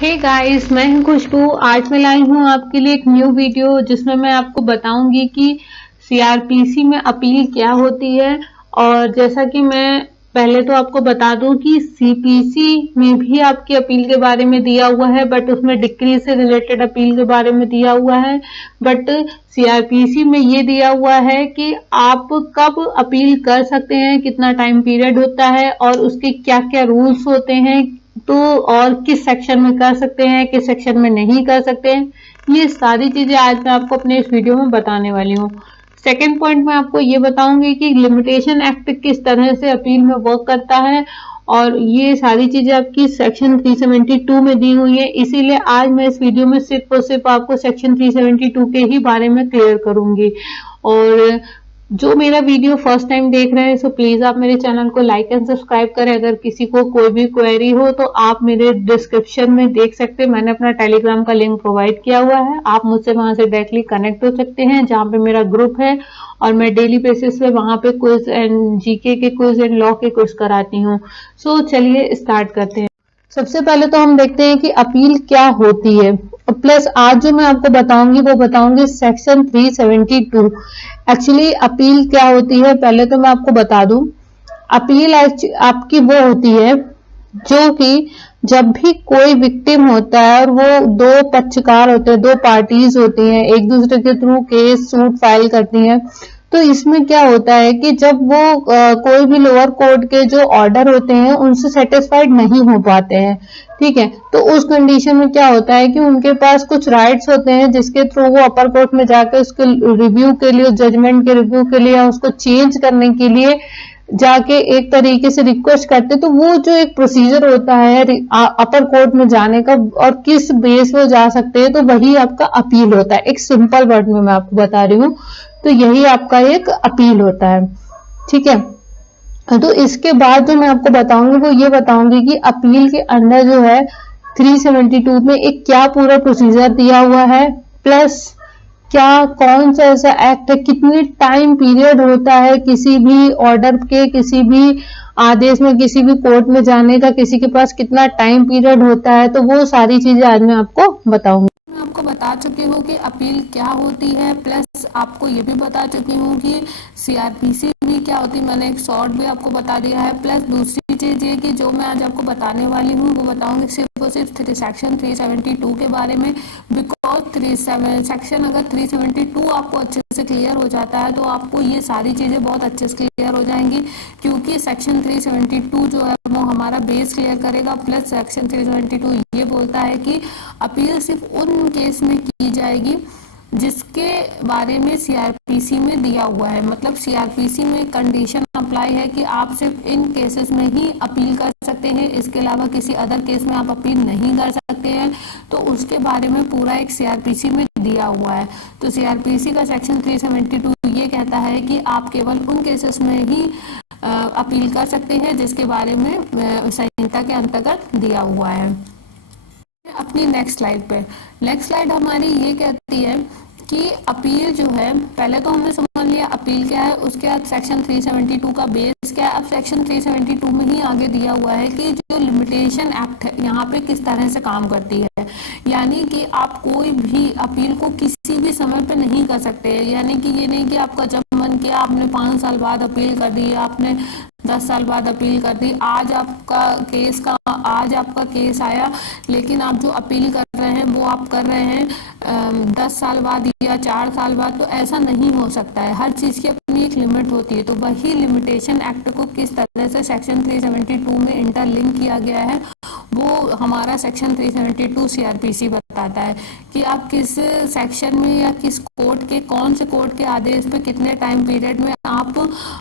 Hey guys, मैं हूं खुशबू। आज मैं लाई हूं आपके लिए एक न्यू वीडियो जिसमें मैं आपको बताऊंगी कि सीआरपीसी में अपील क्या होती है। और जैसा कि मैं पहले तो आपको बता दूं कि सीपीसी में भी आपकी अपील के बारे में दिया हुआ है, बट उसमें डिक्री से रिलेटेड अपील के बारे में दिया हुआ है। बट सीआरपीसी में ये दिया हुआ है कि आप कब अपील कर सकते हैं, कितना टाइम पीरियड होता है और उसके क्या क्या रूल्स होते हैं, तो और किस सेक्शन में कर सकते हैं, किस सेक्शन में नहीं कर सकते हैं। ये सारी चीजें आज मैं आपको अपने इस वीडियो में बताने वाली हूँ। सेकेंड पॉइंट में आपको ये बताऊंगी कि लिमिटेशन एक्ट किस तरह से अपील में वर्क करता है, और ये सारी चीजें आपकी सेक्शन 372 में दी हुई है। इसीलिए आज मैं इस वीडियो में सिर्फ और सिर्फ आपको सेक्शन 372 के ही बारे में क्लियर करूंगी। और जो मेरा वीडियो फर्स्ट टाइम देख रहे हैं, सो प्लीज आप मेरे चैनल को लाइक एंड सब्सक्राइब करें। अगर किसी को कोई भी क्वेरी हो तो आप मेरे डिस्क्रिप्शन में देख सकते हैं, मैंने अपना टेलीग्राम का लिंक प्रोवाइड किया हुआ है। आप मुझसे वहां से डायरेक्टली कनेक्ट हो सकते हैं, जहाँ पे मेरा ग्रुप है और मैं डेली बेसिस पे वहां पे क्विज एंड जीके के क्विज एंड लॉ के क्विज कराती हूँ। सो चलिए स्टार्ट करते हैं। सबसे पहले तो हम देखते हैं कि अपील क्या होती है। प्लस आज जो मैं आपको बताऊंगी वो बताऊंगी सेक्शन 372। एक्चुअली अपील क्या होती है पहले तो मैं आपको बता दूं। अपील आपकी वो होती है जो कि जब भी कोई विक्टिम होता है और वो दो पक्षकार होते हैं, दो पार्टीज होती हैं, एक दूसरे के थ्रू केस सूट फाइल करती हैं। तो इसमें क्या होता है कि जब वो कोई भी लोअर कोर्ट के जो ऑर्डर होते हैं उनसे सेटिस्फाइड नहीं हो पाते हैं, ठीक है, तो उस कंडीशन में क्या होता है कि उनके पास कुछ राइट्स होते हैं जिसके थ्रू वो अपर कोर्ट में जाकर उसके रिव्यू के लिए, जजमेंट के रिव्यू के लिए, उसको चेंज करने के लिए जाके एक तरीके से रिक्वेस्ट करते। तो वो जो एक प्रोसीजर होता है अपर कोर्ट में जाने का और किस बेस पे जा सकते हैं, तो वही आपका अपील होता है। एक सिंपल वर्ड में मैं आपको बता रही हूँ, तो यही आपका एक अपील होता है, ठीक है। तो इसके बाद जो मैं आपको बताऊंगी वो ये बताऊंगी कि अपील के अंदर जो है 372 में एक क्या पूरा प्रोसीजर दिया हुआ है, प्लस क्या कौन सा ऐसा एक्ट है, कितनी टाइम पीरियड होता है किसी भी ऑर्डर के, किसी भी आदेश में, किसी भी कोर्ट में जाने का, किसी के पास कितना टाइम पीरियड होता है। तो वो सारी चीजें आज मैं आपको बताऊंगी। मैं आपको बता चुकी हूँ कि अपील क्या होती है, प्लस आपको ये भी बता चुकी हूँ कि सीआरपीसी भी क्या होती है। मैंने एक शॉर्ट भी आपको बता दिया है। प्लस दूसरी चीज ये कि जो मैं आज आपको बताने वाली हूँ वो बताऊंगी सिर्फ और सिर्फ सेक्शन 372 के बारे में। बिकॉज सेक्शन अगर 372 आपको अच्छे से क्लियर हो जाता है तो आपको ये सारी चीजें बहुत अच्छे से क्लियर हो जाएंगी, क्योंकि सेक्शन 372 जो है वो हमारा बेस क्लियर करेगा। प्लस सेक्शन 372 ये बोलता है कि अपील सिर्फ उन केस में की जाएगी जिसके बारे में सीआरपीसी में दिया हुआ है। मतलब सीआरपीसी में कंडीशन अप्लाई है कि आप सिर्फ इन केसेस में ही अपील कर सकते हैं, इसके अलावा किसी अदर केस में आप अपील नहीं कर सकते हैं। तो उसके बारे में पूरा एक सीआरपीसी में दिया हुआ है। तो सीआरपीसी का सेक्शन 372 ये कहता है कि आप केवल उन केसेस में ही अपील कर सकते हैं जिसके बारे में संहिता के अंतर्गत दिया हुआ है। अपनी नेक्स्ट स्लाइड पे, नेक्स्ट स्लाइड हमारी ये कहती है कि अपील जो है, पहले तो हमने समझ लिया अपील क्या है, उसके बाद सेक्शन 372 का बेस क्या है। अब सेक्शन 372 में ही आगे दिया हुआ है कि जो लिमिटेशन एक्ट है यहाँ पे किस तरह से काम करती है। यानी कि आप कोई भी अपील को किसी भी समय पे नहीं कर सकते। यानी कि ये नहीं कि आपका जब मन किया आपने 5 साल बाद अपील कर दी, आपने 10 साल बाद अपील कर दी, आज आपका केस आया, लेकिन आप जो अपील कर रहे हैं वो आप कर रहे हैं 10 साल बाद या 4 साल बाद। तो ऐसा नहीं हो सकता है, हर चीज की अपनी एक लिमिट होती है। तो वही लिमिटेशन एक्ट को किस तरह से सेक्शन 372 में इंटरलिंक किया गया है वो हमारा सेक्शन 372 सीआरपीसी बताता है कि आप किस सेक्शन में या किस कोर्ट के, कौन से कोर्ट के आदेश पे कितने टाइम पीरियड में आप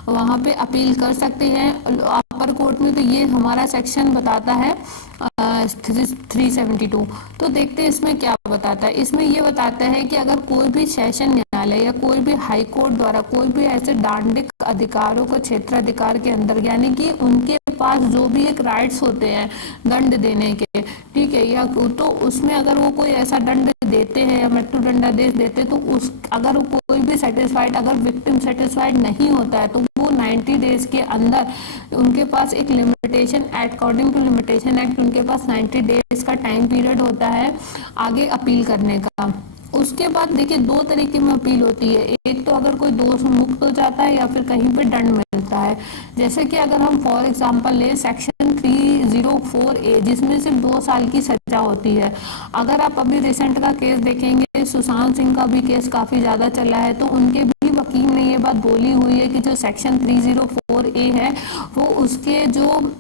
वहां पे अपील कर सकते हैं अपर कोर्ट में। तो ये हमारा सेक्शन बताता है 372। तो देखते हैं इसमें क्या बताता है। इसमें ये बताता है कि अगर कोई भी सेशन न्यायालय या कोई भी हाई कोर्ट द्वारा कोई भी ऐसे दांडिक अधिकारों को क्षेत्राधिकार के अंदर, यानी कि उनके पास जो भी एक राइट्स होते हैं दंड देने के, ठीक है, या तो उसमें अगर वो कोई ऐसा दंड देते हैं या मृत्यु दंडादेश देते हैं तो उस अगर कोई भी सेटिस्फाइड, अगर विक्टिम सेटिस्फाइड नहीं होता है तो वो 90 डेज के अंदर उनके पास एक limitation, according to limitation act उनके पास 90 डेज का टाइम पीरियड होता है आगे अपील करने का। उसके बाद देखिए दो तरीके में अपील होती है, एक तो अगर कोई दोष मुक्त हो जाता है या फिर कहीं पे दंड मिलता है। जैसे कि अगर हम फॉर एग्जांपल ले सेक्शन 304A जिसमें सिर्फ 2 साल की सजा होती है। अगर आप अभी रिसेंट का केस देखेंगे, सुशांत सिंह का भी केस काफी ज्यादा चला है, तो उनके भी वकील ने ये बात बोली हुई है कि जो सेक्शन 304A है वो उसके जो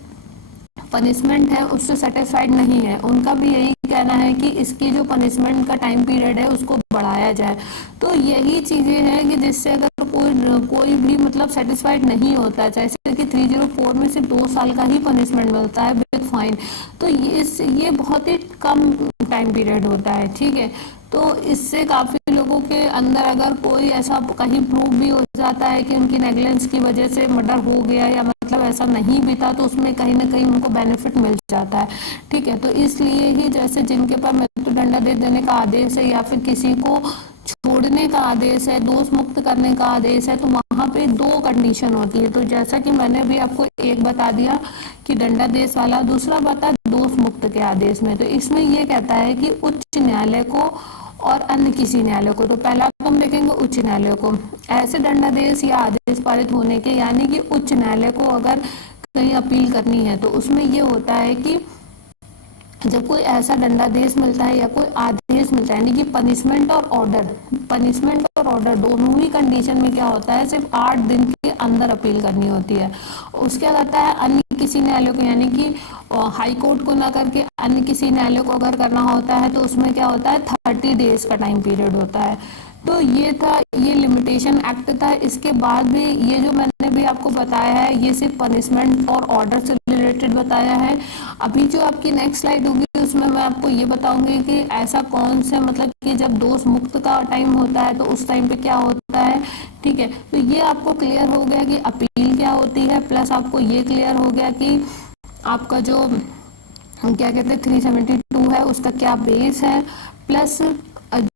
पनिशमेंट है उससे सेटिस्फाइड नहीं है। उनका भी यही कहना है कि इसकी जो पनिशमेंट का टाइम पीरियड है उसको बढ़ाया जाए। तो यही चीजें हैं कि जिससे अगर कोई भी मतलब सेटिस्फाइड नहीं होता है, जैसे कि 304 में सिर्फ 2 साल का ही पनिशमेंट मिलता है विद फाइन, तो ये बहुत ही कम टाइम पीरियड होता है, ठीक है। तो इससे काफी लोगों के अंदर अगर कोई ऐसा कहीं प्रूफ भी हो जाता है कि उनकी नेगलेंस की वजह से मर्डर हो गया या मतलब ऐसा नहीं भी था, तो उसमें कहीं ना कहीं उनको बेनिफिट मिल जाता है, ठीक है। तो इसलिए ही जैसे जिनके पर मृत्यु दंडादेश देने का आदेश है या फिर किसी को छोड़ने का आदेश है, दोष मुक्त करने का आदेश है, तो वहां पे 2 कंडीशन होती है। तो जैसा कि मैंने अभी आपको एक बता दिया कि दंडादेश वाला, दूसरा बता दोष मुक्त के आदेश में। तो इसमें ये कहता है कि उच्च न्यायालय को और अन्य किसी न्यायालय को, तो पहला हम देखेंगे उच्च न्यायालय को, ऐसे दंडादेश या आदेश पारित होने के, यानी कि उच्च न्यायालय को अगर कहीं अपील करनी है तो उसमें ये होता है कि जब कोई ऐसा दंडादेश मिलता है या कोई आदेश मिलता है, यानी कि पनिशमेंट और ऑर्डर दोनों ही कंडीशन में क्या होता है, सिर्फ 8 दिन के अंदर अपील करनी होती है। उसके क्या कहता है अन्य किसी न्यायालय को, यानी कि हाई कोर्ट को ना करके अन्य किसी न्यायालय को अगर करना होता है तो उसमें क्या होता है 30 डेज का टाइम पीरियड होता है। तो ये था, ये लिमिटेशन एक्ट था। इसके बाद भी ये जो मैंने भी आपको बताया है ये सिर्फ पनिशमेंट और ऑर्डर से रिलेटेड बताया है। अभी जो आपकी नेक्स्ट स्लाइड होगी उसमें मैं आपको ये बताऊंगी कि ऐसा कौन से मतलब कि जब दोष मुक्त का टाइम होता है तो उस टाइम पे क्या होता है, ठीक है। तो ये आपको क्लियर हो गया कि अपील क्या होती है, प्लस आपको ये क्लियर हो गया कि आपका जो क्या कहते हैं 372 है उसका क्या बेस है, प्लस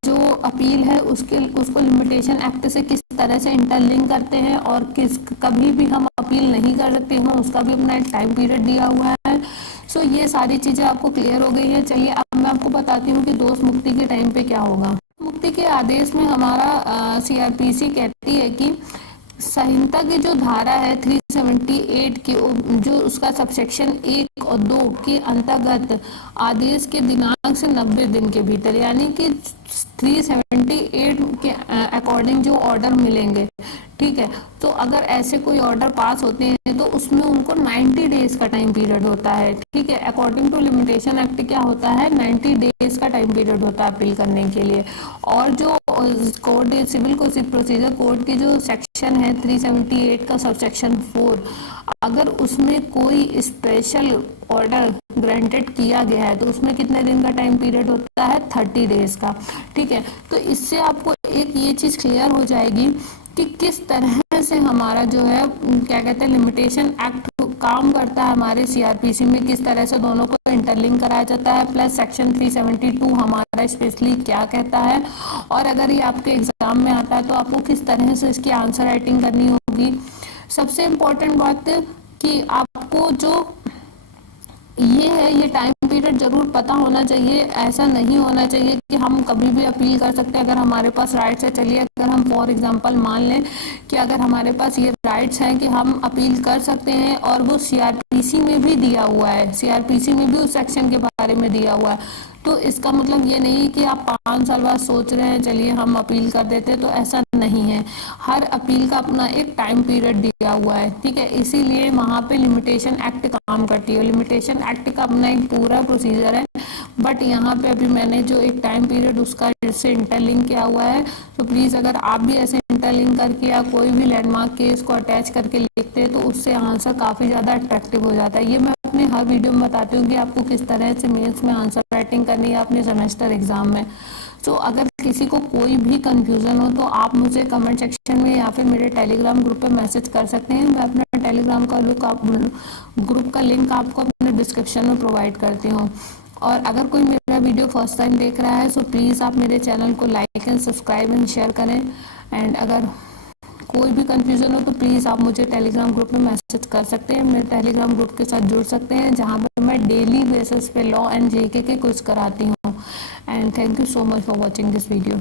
जो अपील है उसको लिमिटेशन एक्ट से किस तरह से इंटरलिंक करते हैं और किस कभी भी हम अपील नहीं कर सकते हैं, उसका भी अपना एक टाइम पीरियड दिया हुआ है। सो ये सारी चीजें आपको क्लियर हो गई है। चलिए अब मैं आपको बताती हूँ कि दोष मुक्ति के टाइम पे क्या होगा। मुक्ति के आदेश में हमारा सीआरपीसी कहती है कि संहिता की जो धारा है 378 की, जो उसका सबसेक्शन 1 और 2 के अंतर्गत आदेश के दिनांक से 90 दिन के भीतर, यानी कि 378 के अकॉर्डिंग जो ऑर्डर मिलेंगे, ठीक है। तो अगर ऐसे कोई ऑर्डर पास होते हैं तो उसमें उनको 90 डेज का टाइम पीरियड होता है, ठीक है। अकॉर्डिंग टू लिमिटेशन एक्ट क्या होता है 90 डेज का टाइम पीरियड होता है अपील करने के लिए। और जो कोड सिविल प्रोसीजर कोड की जो सेक्शन है 378 का सबसेक्शन 4, अगर उसमें कोई स्पेशल ऑर्डर ग्रांटेड किया गया है तो उसमें कितने दिन का टाइम पीरियड होता है 30 डेज का, ठीक है। तो इससे आपको एक ये चीज क्लियर हो जाएगी कि किस तरह से हमारा जो है क्या कहते हैं लिमिटेशन एक्ट काम करता है हमारे सीआरपीसी में, किस तरह से दोनों को इंटरलिंक कराया जाता है, प्लस सेक्शन 372 हमारा स्पेशली क्या कहता है, और अगर ये आपके एग्जाम में आता है तो आपको किस तरह से इसकी आंसर राइटिंग करनी होगी। सबसे इम्पोर्टेंट बात कि आपको जो ये है ये टाइम पीरियड जरूर पता होना चाहिए। ऐसा नहीं होना चाहिए कि हम कभी भी अपील कर सकते हैं अगर हमारे पास राइट्स है। चलिए अगर हम फॉर एग्जांपल मान लें कि अगर हमारे पास ये राइट्स हैं कि हम अपील कर सकते हैं और वो सीआरपीसी में भी दिया हुआ है, सीआरपीसी में भी उस सेक्शन के बारे में दिया हुआ है, तो इसका मतलब ये नहीं कि आप 5 साल बाद सोच रहे हैं चलिए हम अपील कर देते, तो ऐसा नहीं है। हर अपील का अपना एक टाइम पीरियड दिया हुआ है, ठीक है। इसीलिए वहां पे लिमिटेशन एक्ट काम करती है। लिमिटेशन एक्ट का अपना एक पूरा प्रोसीजर है, बट यहाँ पे अभी मैंने जो एक टाइम पीरियड उसका इससे इंटरलिंक किया हुआ है। तो प्लीज अगर आप भी ऐसे इंटरलिंक करके या कोई भी लैंडमार्क केस को अटैच करके लिखते हैं तो उससे आंसर काफी ज्यादा अट्रैक्टिव हो जाता है। ये मैं अपने हर वीडियो में बताती हूँ कि आपको किस तरह से मेंस में आंसर राइटिंग करनी है अपने सेमेस्टर एग्जाम में। तो अगर किसी को कोई भी कंफ्यूजन हो तो आप मुझे कमेंट सेक्शन में या फिर मेरे टेलीग्राम ग्रुप पे मैसेज कर सकते हैं। मैं अपना टेलीग्राम का ग्रुप का लिंक आपको अपने डिस्क्रिप्शन में प्रोवाइड करती हूँ। और अगर कोई मेरा वीडियो फर्स्ट टाइम देख रहा है, सो प्लीज़ आप मेरे चैनल को like and subscribe and share करें। एंड अगर कोई भी कंफ्यूजन हो तो प्लीज़ आप मुझे टेलीग्राम ग्रुप में मैसेज कर सकते हैं, मेरे टेलीग्राम ग्रुप के साथ जुड़ सकते हैं, जहाँ पर मैं डेली बेसिस पे लॉ एंड जीके के क्विज कराती हूँ। And thank you so much for watching this video.